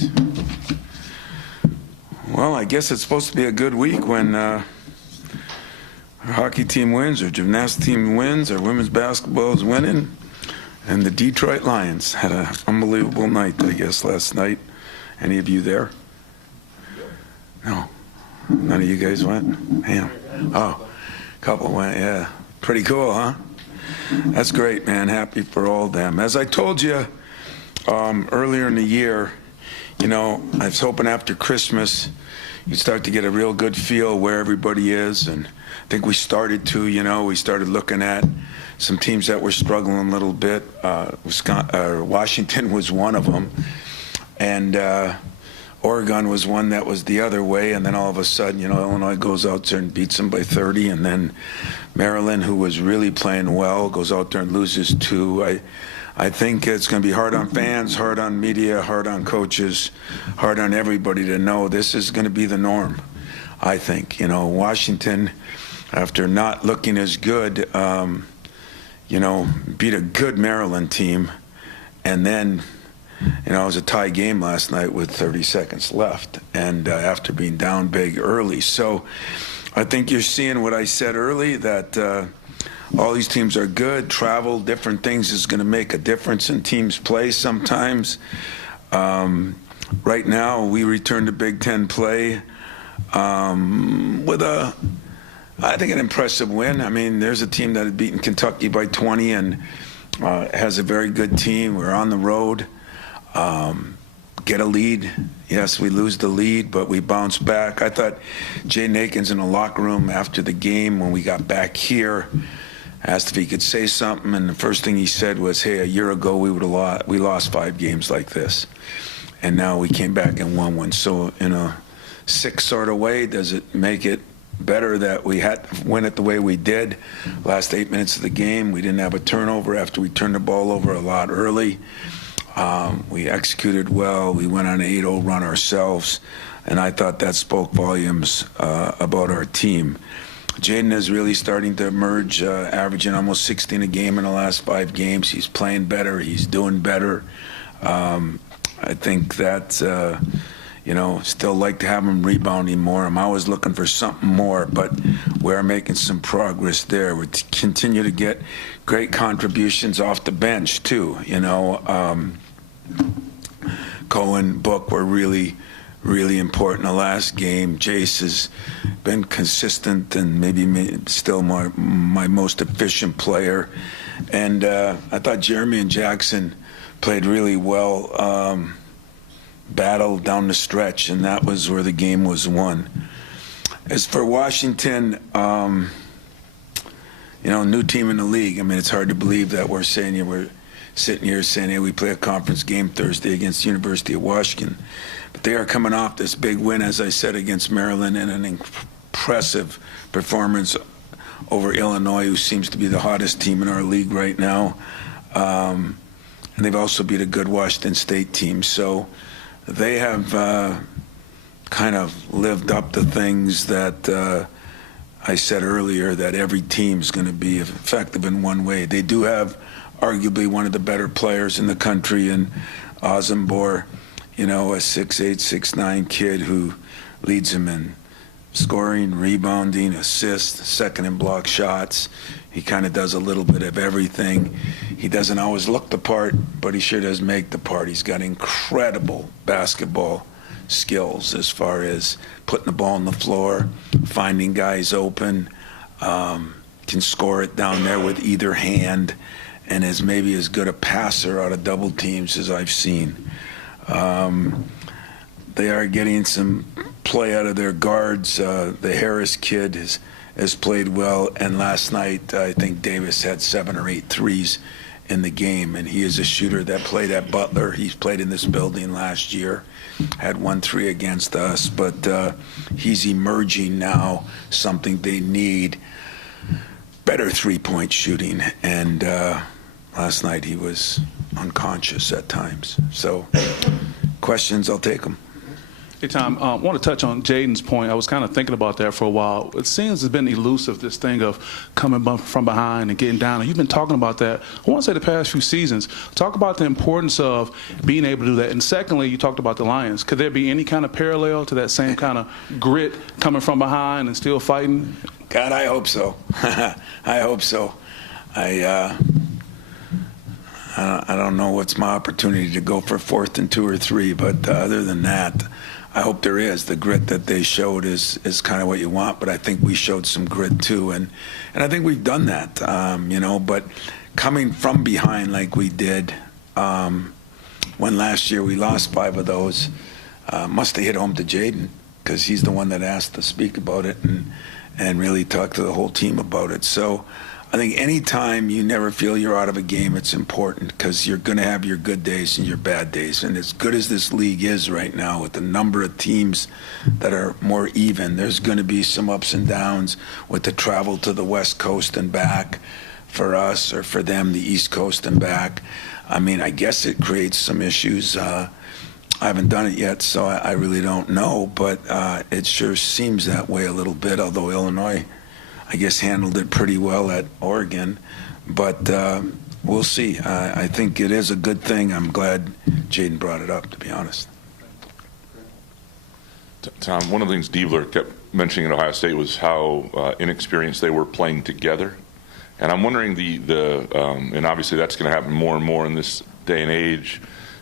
Jeez. Well, I guess it's supposed to be a good week when our hockey team wins, our gymnastics team wins, our women's basketball is winning, and the Detroit Lions had an unbelievable night, I guess, last night. Any of you there? No. None of you guys went? Damn. Oh, a couple went, yeah. Pretty cool, huh? That's great, man. Happy for all of them. As I told you earlier in the year, you know, I was hoping after Christmas you start to get a real good feel where everybody is, and I think we started to, you know, we started looking at some teams that were struggling a little bit. Washington was one of them, and Oregon was one that was the other way, and then all of a sudden, you know, Illinois goes out there and beats them by 30, and then Maryland, who was really playing well, goes out there and loses 2. I think it's going to be hard on fans, hard on media, hard on coaches, hard on everybody to know this is going to be the norm, I think. You know, Washington, after not looking as good, you know, beat a good Maryland team, and then, you know, it was a tie game last night with 30 seconds left, and after being down big early. So I think you're seeing what I said early, that all these teams are good. Travel, different things is going to make a difference in teams' play sometimes. Right now, we return to Big Ten play with I think, an impressive win. I mean, there's a team that had beaten Kentucky by 20 and has a very good team. We're on the road. Get a lead. Yes, we lose the lead, but we bounce back. I thought Jay Nakins in the locker room after the game when we got back here asked if he could say something, and the first thing he said was, hey, a year ago we lost 5 games like this, and now we came back and won one. So in a sick sort of way, does it make it better that we had to win it the way we did? Last 8 minutes of the game, we didn't have a turnover after we turned the ball over a lot early. We executed well. We went on an 8-0 run ourselves, and I thought that spoke volumes about our team. Jaden is really starting to emerge, averaging almost 16 a game in the last 5 games. He's playing better. He's doing better. I think that, you know, still like to have him rebounding more. I'm always looking for something more, but we're making some progress there. We continue to get great contributions off the bench, too. You know, Cohen, Book were really important in the last game. Jace has been consistent and maybe still my most efficient player. And I thought Jeremy and Jackson played really well, battled down the stretch, and that was where the game was won. As for Washington, you know, new team in the league. I mean, it's hard to believe that we're sitting here saying, hey, we play a conference game Thursday against the University of Washington. But they are coming off this big win, as I said, against Maryland, and an impressive performance over Illinois, who seems to be the hottest team in our league right now. And they've also beat a good Washington State team. So they have kind of lived up to things that I said earlier, that every team is going to be effective in one way. They do have arguably one of the better players in the country, and Ozenbor, you know, a 6'8", 6'9" kid who leads him in scoring, rebounding, assists, second and block shots. He kind of does a little bit of everything. He doesn't always look the part, but he sure does make the part. He's got incredible basketball skills as far as putting the ball on the floor, finding guys open, can score it down there with either hand, and is maybe as good a passer out of double teams as I've seen. They are getting some play out of their guards. The Harris kid has played well, and last night I think Davis had 7 or 8 threes in the game, and he is a shooter that played at Butler. He's played in this building last year, had 1 3 against us, but he's emerging now, something they need, better three-point shooting, and last night he was unconscious at times. So questions, I'll take them. Hey, Tom, I want to touch on Jaden's point. I was kind of thinking about that for a while. It seems it's been elusive, this thing of coming from behind and getting down. And you've been talking about that, I want to say, the past few seasons. Talk about the importance of being able to do that. And secondly, you talked about the Lions. Could there be any kind of parallel to that same kind of grit coming from behind and still fighting? God, I hope so. I hope so. I don't know what's my opportunity to go for 4th and 2 or 3, but other than that, I hope there is. The grit that they showed is kind of what you want, but I think we showed some grit too, and I think we've done that, but coming from behind like we did when last year we lost 5 of those, must have hit home to Jaden, because he's the one that asked to speak about it and really talk to the whole team about it. So I think any time you never feel you're out of a game, it's important, because you're going to have your good days and your bad days. And as good as this league is right now, with the number of teams that are more even, there's going to be some ups and downs with the travel to the West Coast and back for us, or for them, the East Coast and back. I mean, I guess it creates some issues. I haven't done it yet, so I really don't know, but it sure seems that way a little bit, although Illinois, I guess, handled it pretty well at Oregon. But we'll see. I think it is a good thing. I'm glad Jaden brought it up, to be honest. Tom, one of the things Diebler kept mentioning at Ohio State was how inexperienced they were playing together. And I'm wondering, and obviously that's going to happen more and more in this day and age,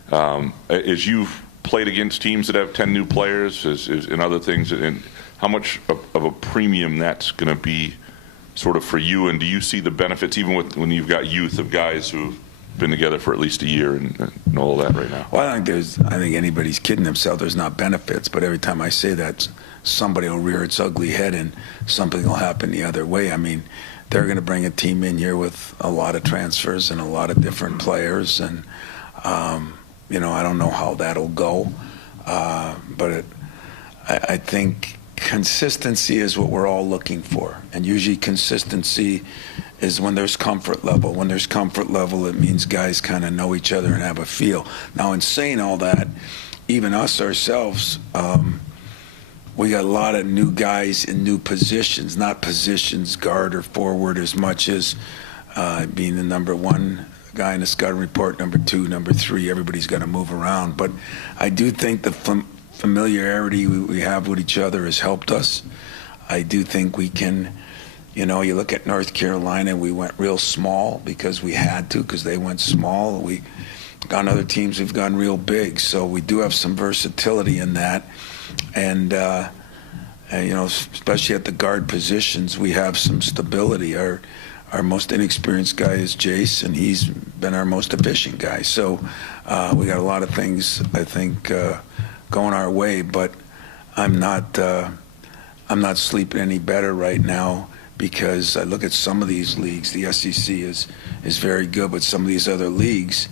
as you've played against teams that have 10 new players and other things, and how much of a premium that's going to be sort of for you, and do you see the benefits even when you've got youth of guys who've been together for at least a year and all that right now? Well, I think anybody's kidding themselves. There's not benefits, but every time I say that, somebody will rear its ugly head and something will happen the other way. I mean, they're going to bring a team in here with a lot of transfers and a lot of different players, and I don't know how that'll go, but I think consistency is what we're all looking for, and usually consistency is when there's comfort level. When there's comfort level, it means guys kind of know each other and have a feel. Now, in saying all that, even us ourselves, we got a lot of new guys in new positions, not positions guard or forward as much as being the number 1 guy in the scouting report, number 2, number 3. Everybody's got to move around, but I do think the familiarity we have with each other has helped us. I do think we can, you look at North Carolina, we went real small because we had to, because they went small. We got other teams, we've gone real big, so we do have some versatility in that. And especially at the guard positions, we have some stability. Our most inexperienced guy is Jace, and he's been our most efficient guy. So we got a lot of things, I think, going our way, but I'm not sleeping any better right now, because I look at some of these leagues. The SEC is very good, but some of these other leagues,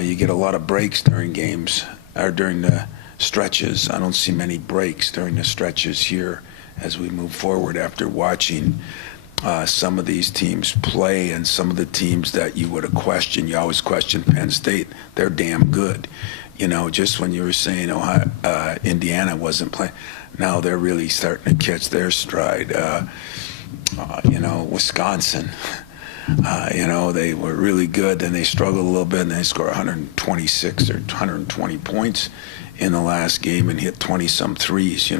you get a lot of breaks during games or during the stretches. I don't see many breaks during the stretches here as we move forward after watching some of these teams play, and some of the teams that you would have questioned. You always question Penn State. They're damn good. Just when you were saying Indiana wasn't playing, now they're really starting to catch their stride. Wisconsin, they were really good, then they struggled a little bit, and they scored 126 or 120 points in the last game and hit 20-some threes.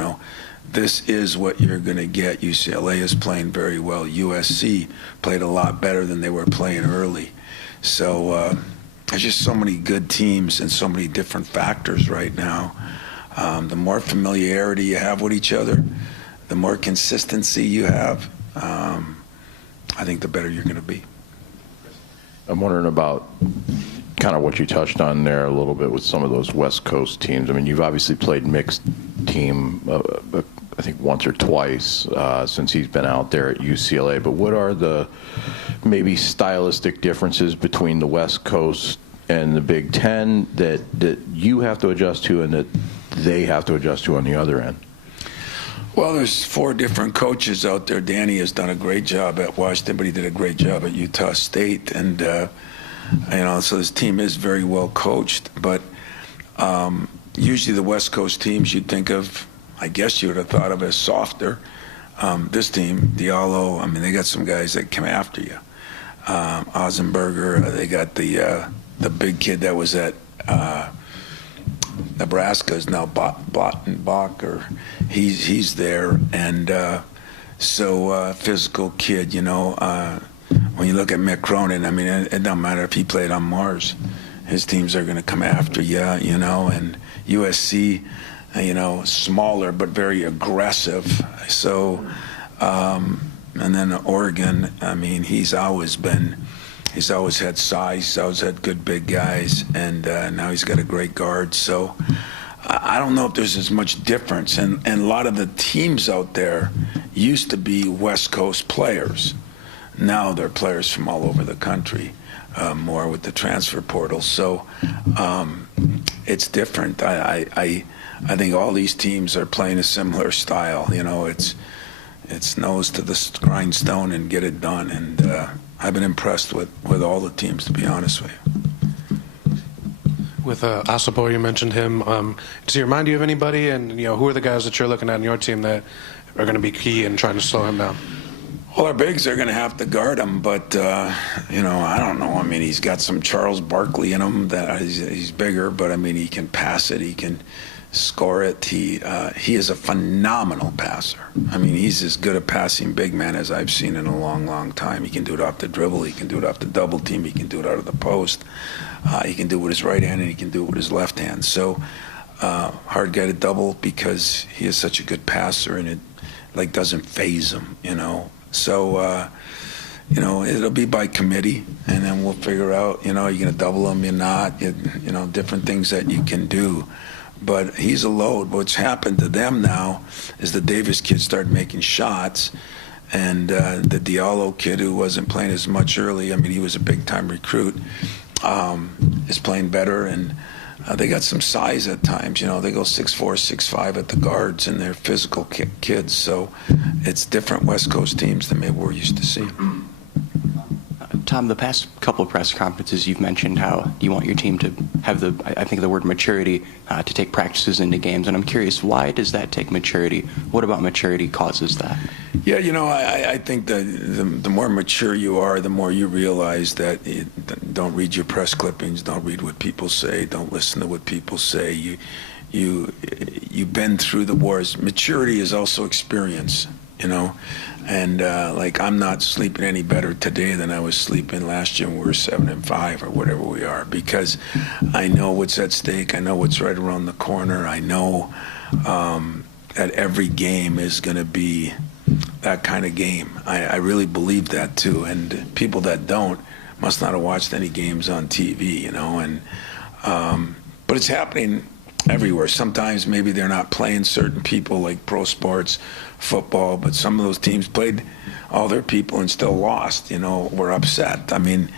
This is what you're going to get. UCLA is playing very well. USC played a lot better than they were playing early. So there's just so many good teams and so many different factors right now. The more familiarity you have with each other, the more consistency you have, I think the better you're going to be. I'm wondering about kind of what you touched on there a little bit with some of those West Coast teams. I mean, you've obviously played mixed team, I think once or twice since he's been out there at UCLA. But what are the maybe stylistic differences between the West Coast and the Big Ten that you have to adjust to and that they have to adjust to on the other end? Well, there's 4 different coaches out there. Danny has done a great job at Washington, but he did a great job at Utah State. And, so this team is very well coached. But, usually the West Coast teams you'd think of, I guess you would have thought of as softer. This team, Diallo, I mean, they got some guys that come after you. Ozenberger, they got the big kid that was at Nebraska is now Bottenbach, or he's there, and so physical kid, you know. When you look at Mick Cronin, I mean, it don't matter if he played on Mars. His teams are going to come after you, you know, and USC, you know, smaller but very aggressive. So, and then Oregon, I mean, he's always had size, he's always had good big guys, and now he's got a great guard. So I don't know if there's as much difference. And a lot of the teams out there used to be West Coast players. Now they're players from all over the country, more with the transfer portal. So it's different. I think all these teams are playing a similar style. You know, it's nose to the grindstone and get it done. And I've been impressed with all the teams, to be honest with you. With Asapo, you mentioned him. Does he remind you of anybody? And you know, who are the guys that you're looking at in your team that are going to be key in trying to slow him down? Well, our bigs are going to have to guard him, but you know, I don't know. I mean, he's got some Charles Barkley in him. That he's bigger, but I mean, he can pass it. He can score it. He is a phenomenal passer. I mean, he's as good a passing big man as I've seen in a long, long time. He can do it off the dribble. He can do it off the double team. He can do it out of the post. He can do it with his right hand, and he can do it with his left hand. So hard guy to double because he is such a good passer, and it like doesn't faze him, you know. So, you know, it'll be by committee, and then we'll figure out, you know, you're going to double him, you're not, you know, different things that you can do. But he's a load. What's happened to them now is the Davis kid started making shots, and the Diallo kid, who wasn't playing as much early, I mean, he was a big-time recruit, is playing better, and they got some size at times. You know, they go 6'4", 6'5" at the guards, and they're physical kids. So it's different West Coast teams than maybe we're used to see. Tom, the past couple of press conferences, you've mentioned how you want your team to have I think the word maturity, to take practices into games. And I'm curious, why does that take maturity? What about maturity causes that? Yeah, you know, I think that the more mature you are, the more you realize that don't read your press clippings, don't read what people say, don't listen to what people say. You've been through the wars. Maturity is also experience, you know. And like, I'm not sleeping any better today than I was sleeping last year when we were 7-5 or whatever we are, because I know what's at stake. I know what's right around the corner. I know that every game is going to be that kind of game. I really believe that too. And people that don't must not have watched any games on TV, you know. And but it's happening everywhere. Sometimes maybe they're not playing certain people, like pro sports, football, but some of those teams played all their people and still lost, you know, were upset. I mean,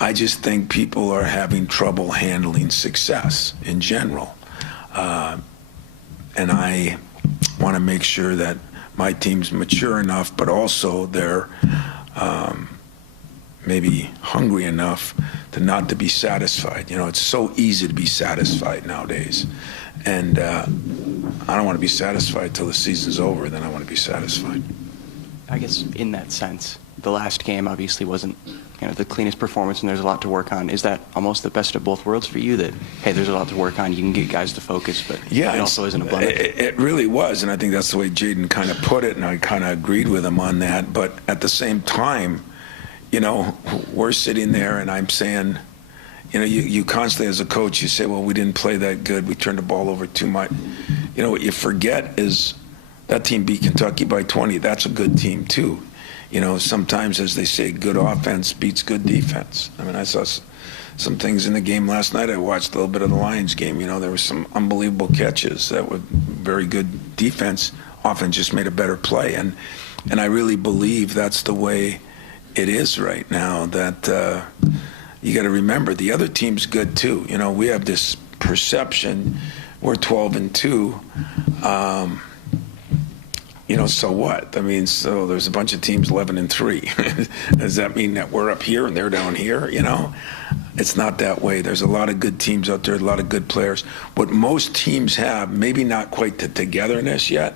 I just think people are having trouble handling success in general. And I want to make sure that my team's mature enough, but also they're maybe hungry enough to not to be satisfied. You know, it's so easy to be satisfied nowadays. And I don't want to be satisfied till the season's over, then I want to be satisfied. I guess in that sense, the last game obviously wasn't, you know, the cleanest performance, and there's a lot to work on. Is that almost the best of both worlds for you, that, hey, there's a lot to work on, you can get guys to focus, but yeah, it also isn't abundant? It really was, and I think that's the way Jaden kind of put it, and I kind of agreed with him on that. But at the same time, you know, we're sitting there and I'm saying, you know, you constantly as a coach, you say, well, we didn't play that good. We turned the ball over too much. You know, what you forget is that team beat Kentucky by 20. That's a good team too. You know, sometimes, as they say, good offense beats good defense. I mean, I saw some things in the game last night. I watched a little bit of the Lions game. You know, there were some unbelievable catches that were very good defense. Offense just made a better play. And I really believe that's the way it is right now, that you got to remember the other team's good too. You know, we have this perception we're 12-2. You know, so what? I mean, so there's a bunch of teams 11-3. Does that mean that we're up here and they're down here? You know, It's not that way. There's a lot of good teams out there, a lot of good players. What most teams have, maybe not quite the togetherness yet,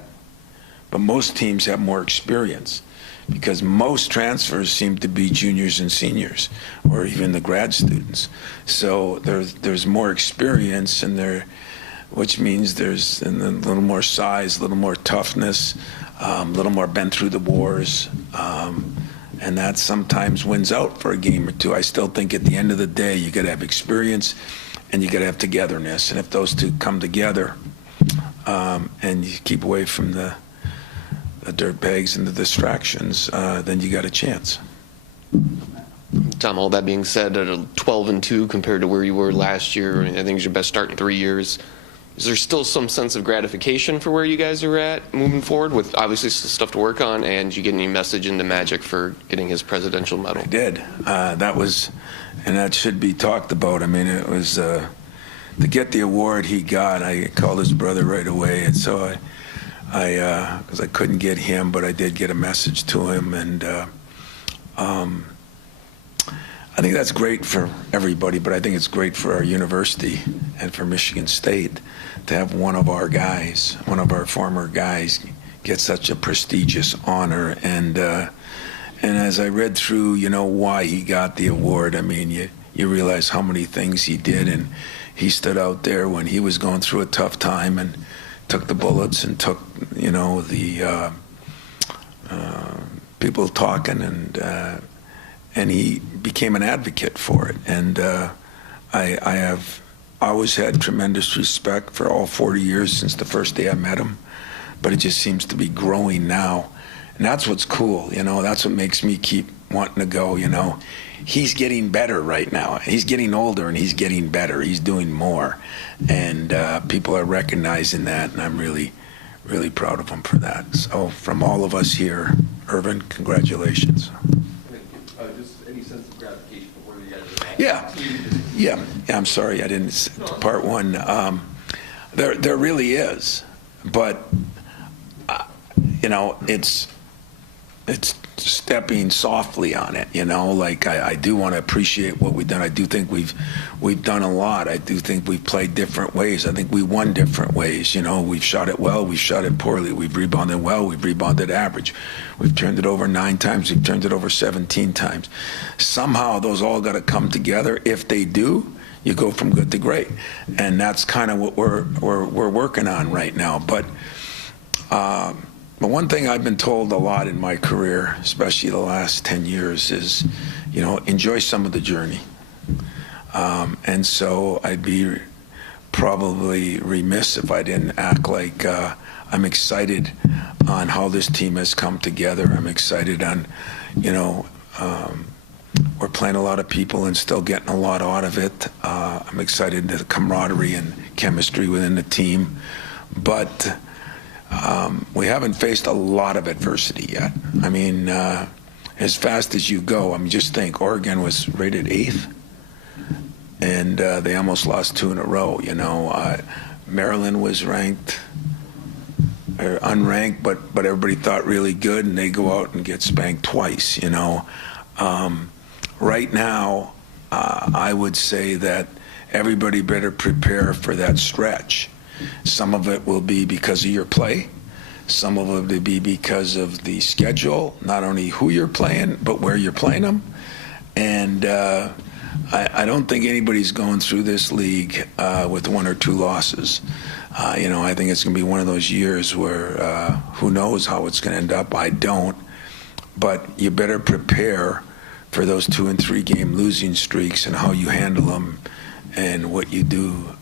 but most teams have more experience, because most transfers seem to be juniors and seniors, or even the grad students. So there's more experience in there, which means there's a little more size, a little more toughness, a little more been through the wars, and that sometimes wins out for a game or two. I still think at the end of the day, you got to have experience and you got to have togetherness, and if those two come together, and you keep away from the dirt bags and the distractions, then you got a chance. Tom, all that being said, at a 12-2 compared to where you were last year, I think it's your best start in 3 years. Is there still some sense of gratification for where you guys are at moving forward, with obviously some stuff to work on, and you get any message into Magic for getting his presidential medal? I did. That was, and that should be talked about. I mean, it was to get the award he got. I called his brother right away, and so because I couldn't get him, but I did get a message to him, and I think that's great for everybody, but I think it's great for our university and for Michigan State to have one of our guys, one of our former guys, get such a prestigious honor. And as I read through, why he got the award, I mean, you realize how many things he did, and he stood out there when he was going through a tough time and took the bullets and took, the people talking, and he became an advocate for it. And I have always had tremendous respect for all 40 years since the first day I met him, but it just seems to be growing now. And that's what's cool, that's what makes me keep wanting to go, He's getting better right now. He's getting older and he's getting better. He's doing more. And people are recognizing that, and I'm really, really proud of him for that. So from all of us here, Irvin, congratulations. Just any sense of gratification for where you guys are at? Yeah. I'm sorry I didn't part one. There really is, but it's stepping softly on it. Like I do want to appreciate what we've done. I do think we've done a lot. I do think we've played different ways. I think we won different ways. We've shot it well, we've shot it poorly, we've rebounded well, we've rebounded average, we've turned it over 9 times, we've turned it over 17 times. Somehow those all got to come together. If they do, you go from good to great, and that's kind of what we're working on right now. But one thing I've been told a lot in my career, especially the last 10 years, is, enjoy some of the journey. And so I'd be probably remiss if I didn't act like I'm excited on how this team has come together. I'm excited on, we're playing a lot of people and still getting a lot out of it. I'm excited at the camaraderie and chemistry within the team. But we haven't faced a lot of adversity yet. I mean, as fast as you go, just think, Oregon was rated 8th, and they almost lost 2 in a row. Maryland was ranked, or unranked, but everybody thought really good, and they go out and get spanked twice. Right now, I would say that everybody better prepare for that stretch. Some of it will be because of your play. Some of it will be because of the schedule, not only who you're playing, but where you're playing them. And I don't think anybody's going through this league with 1 or 2 losses. I think it's going to be one of those years where who knows how it's going to end up. I don't. But you better prepare for those 2 and 3 game losing streaks and how you handle them and what you do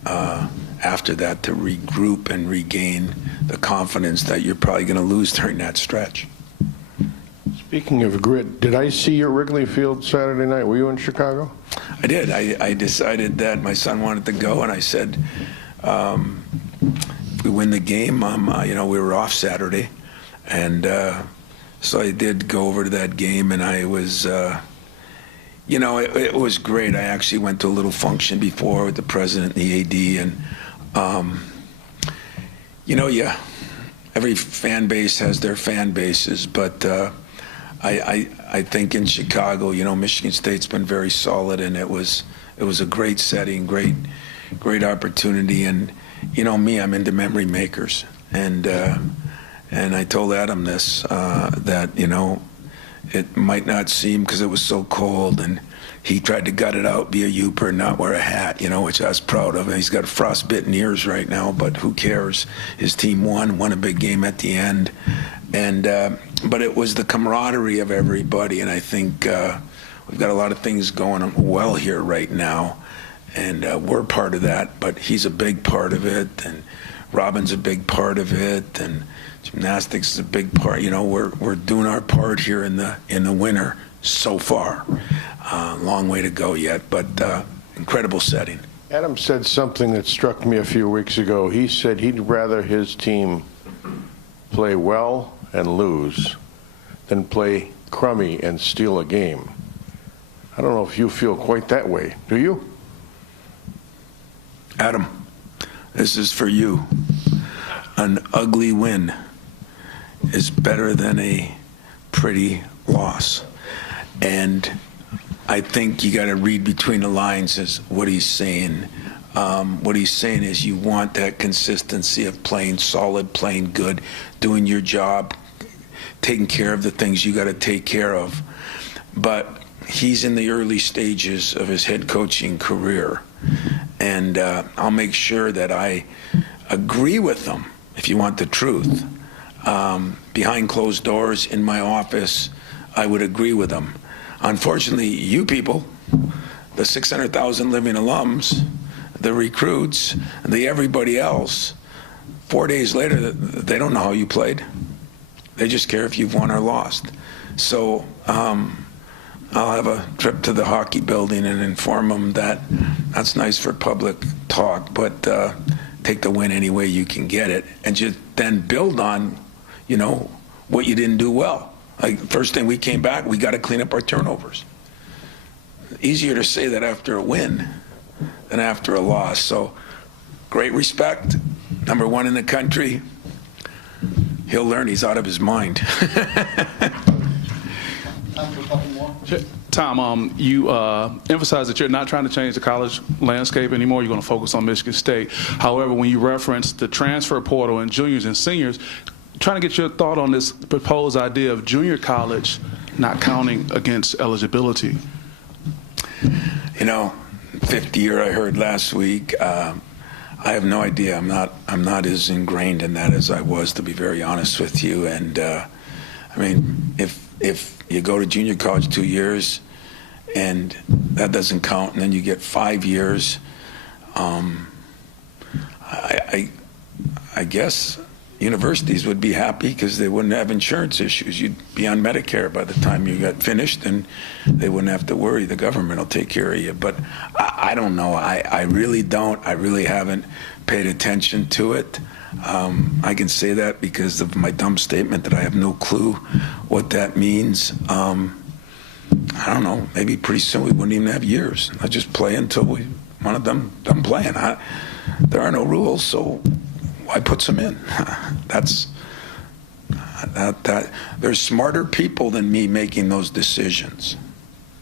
after that to regroup and regain the confidence that you're probably going to lose during that stretch. Speaking of grit, did I see you at Wrigley Field Saturday night? Were you in Chicago? I did. I decided that my son wanted to go, and I said, if we win the game, we were off Saturday. And so I did go over to that game, and I was, it was great. I actually went to a little function before with the president and the AD, and, every fan base has their fan bases, but I think in Chicago, Michigan State's been very solid, and it was it was a great setting, great opportunity. And you know me, I'm into memory makers. And I told Adam this, that, you know, it might not seem, because it was so cold, and he tried to gut it out, be a Youper, and not wear a hat, you know, which I was proud of. And he's got frostbitten ears right now, but who cares? His team won a big game at the end. And but it was the camaraderie of everybody, and I think we've got a lot of things going well here right now, and we're part of that, but he's a big part of it, and Robin's a big part of it, and gymnastics is a big part. You know, we're doing our part here in the winter so far. Long way to go yet, but incredible setting. Adam said something that struck me a few weeks ago. He said he'd rather his team play well and lose than play crummy and steal a game. I don't know if you feel quite that way. Do you? Adam, this is for you. An ugly win is better than a pretty loss. And I think you got to read between the lines as what he's saying. What he's saying is you want that consistency of playing solid, playing good, doing your job, taking care of the things you got to take care of. But he's in the early stages of his head coaching career, and I'll make sure that I agree with him, if you want the truth. Behind closed doors in my office, I would agree with him. Unfortunately, you people, the 600,000 living alums, the recruits, everybody else, 4 days later, they don't know how you played. They just care if you've won or lost. So I'll have a trip to the hockey building and inform them that that's nice for public talk, but take the win any way you can get it, and just then build on, you know, what you didn't do well. Like, first thing we came back, we got to clean up our turnovers. Easier to say that after a win than after a loss. So great respect, number one in the country. He'll learn he's out of his mind. Tom, you emphasize that you're not trying to change the college landscape anymore. You're going to focus on Michigan State. However, when you reference the transfer portal and juniors and seniors, trying to get your thought on this proposed idea of junior college not counting against eligibility. You know, 50 year I heard last week. I have no idea. I'm not as ingrained in that as I was, to be very honest with you. And I mean, if you go to junior college 2 years and that doesn't count, and then you get 5 years, I guess universities would be happy because they wouldn't have insurance issues. You'd be on Medicare by the time you got finished, and they wouldn't have to worry. The government will take care of you. But I don't know. I really don't. I really haven't paid attention to it. I can say that because of my dumb statement that I have no clue what that means. I don't know. Maybe pretty soon we wouldn't even have years. I'll just play until one of them done playing. There are no rules, so why put some in? There's smarter people than me making those decisions.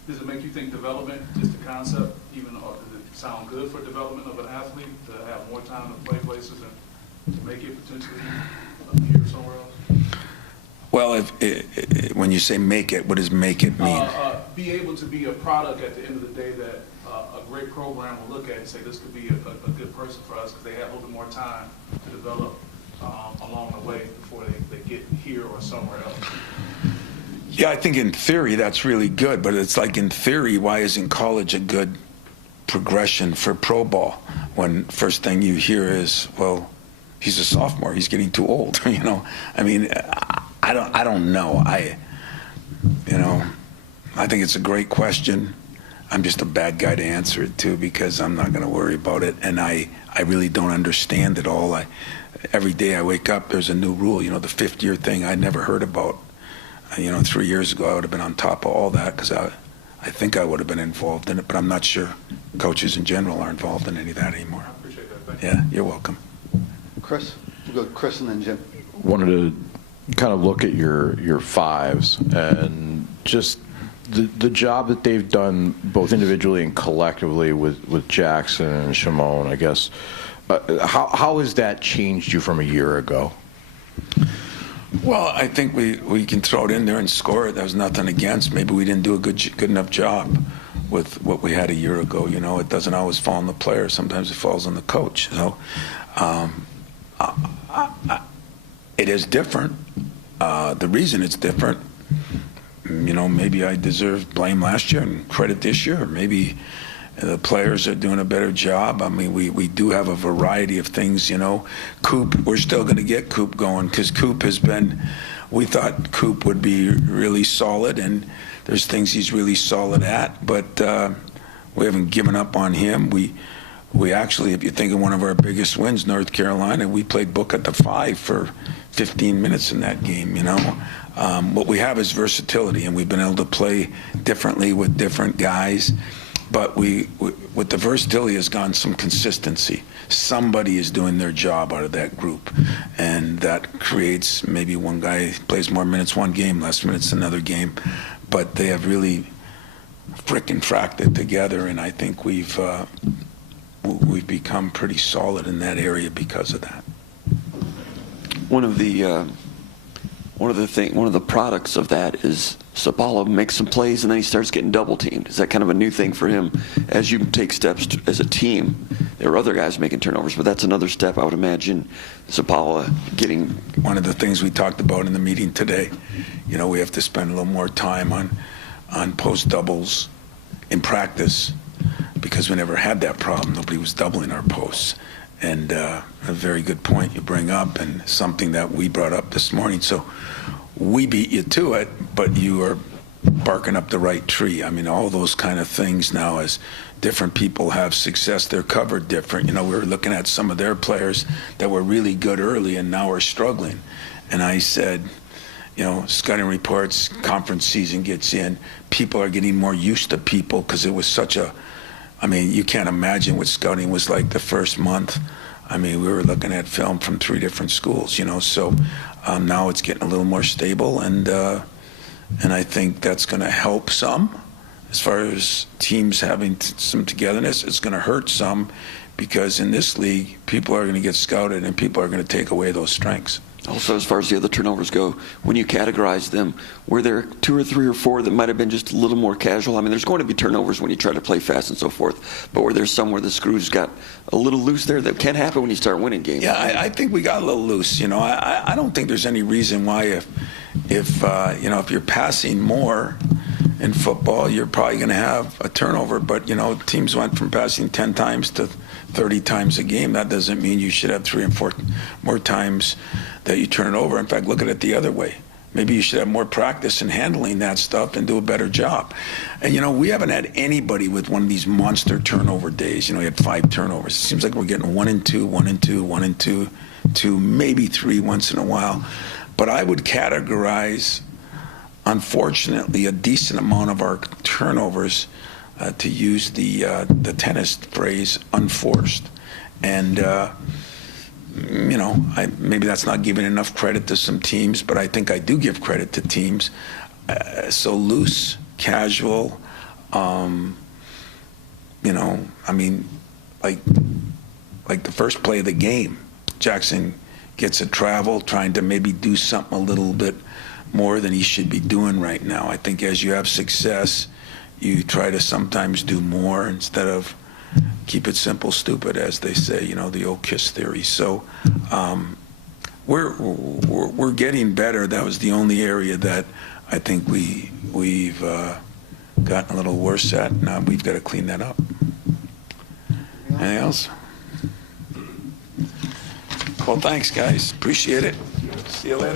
Does it make you think development is the concept, even, or does it sound good for development of an athlete to have more time to play places and to make it potentially here or somewhere else? Well, when you say make it, what does make it mean? Be able to be a product at the end of the day that a great program will look at and say this could be a good person for us because they have a little bit more time to develop along the way before they get here or somewhere else. Yeah, I think in theory that's really good, but it's like, in theory, why isn't college a good progression for pro ball when first thing you hear is, well, he's a sophomore, he's getting too old, you know? I mean, I don't know. I think it's a great question. I'm just a bad guy to answer it to because I'm not going to worry about it, and I really don't understand it all. Every day I wake up, there's a new rule. You know, the fifth-year thing I never heard about. 3 years ago I would have been on top of all that because I think I would have been involved in it, but I'm not sure coaches in general are involved in any of that anymore. I appreciate that. Thank you. Yeah, you're welcome. Chris, we'll go Chris and then Jim. Wanted to kind of look at your fives and just the job that they've done both individually and collectively with Jackson and Shimon, I guess, how has that changed you from a year ago? Well, I think we can throw it in there and score it. There was nothing against. Maybe we didn't do a good enough job with what we had a year ago. You know, it doesn't always fall on the player. Sometimes it falls on the coach. So it is different. The reason it's different, you know, maybe I deserved blame last year and credit this year. Or maybe the players are doing a better job. I mean, we do have a variety of things, you know. Coop, we're still going to get Coop going because Coop has been, we thought Coop would be really solid, and there's things he's really solid at, but we haven't given up on him. We actually, if you think of one of our biggest wins, North Carolina, we played Book at the 5 for 15 minutes in that game, you know. What we have is versatility, and we've been able to play differently with different guys. But with the versatility has gone some consistency. Somebody is doing their job out of that group, and that creates maybe one guy plays more minutes one game, less minutes another game, but they have really frickin' fracked it together, and I think we've become pretty solid in that area because of that. One of the products of that is Sabala makes some plays and then he starts getting double teamed. Is that kind of a new thing for him as you take steps as a team? There are other guys making turnovers, but that's another step I would imagine Sabala getting. One of the things we talked about in the meeting today, you know, we have to spend a little more time on post doubles in practice because we never had that problem. Nobody was doubling our posts. And a very good point you bring up, and something that we brought up this morning. So we beat you to it, but you are barking up the right tree. I mean, all those kind of things now, as different people have success, they're covered different. You know, we were looking at some of their players that were really good early and now are struggling. And I said, you know, scouting reports, conference season gets in, people are getting more used to people because it was such a, I mean, you can't imagine what scouting was like the first month. I mean, we were looking at film from 3 different schools, you know, so now it's getting a little more stable, and I think that's going to help some as far as teams having some togetherness. It's going to hurt some because in this league, people are going to get scouted and people are going to take away those strengths. Also, as far as the other turnovers go, when you categorize them, were there 2 or 3 or 4 that might have been just a little more casual? I mean, there's going to be turnovers when you try to play fast and so forth, but were there some where the screws got a little loose there? That can happen when you start winning games. Yeah, I think we got a little loose. You know, I don't think there's any reason why if you know, if you're passing more in football, you're probably going to have a turnover. But, you know, teams went from passing 10 times to 30 times a game. That doesn't mean you should have 3 and 4 more times that you turn it over. In fact, look at it the other way. Maybe you should have more practice in handling that stuff and do a better job. And, you know, we haven't had anybody with one of these monster turnover days. You know, we had 5 turnovers. It seems like we're getting 1 and 2, 1 and 2, 1 and 2, 2, maybe 3 once in a while. But I would categorize, unfortunately, a decent amount of our turnovers, to use the tennis phrase, unforced. And, you know, maybe that's not giving enough credit to some teams, but I think I do give credit to teams. So loose, casual, you know, I mean, like the first play of the game, Jackson gets a travel, trying to maybe do something a little bit more than he should be doing right now. I think as you have success, you try to sometimes do more instead of keep it simple, stupid, as they say, you know, the old KISS theory. So we're getting better. That was the only area that I think we've gotten a little worse at. Now we've got to clean that up. Anything else? Well, thanks, guys. Appreciate it. See you later.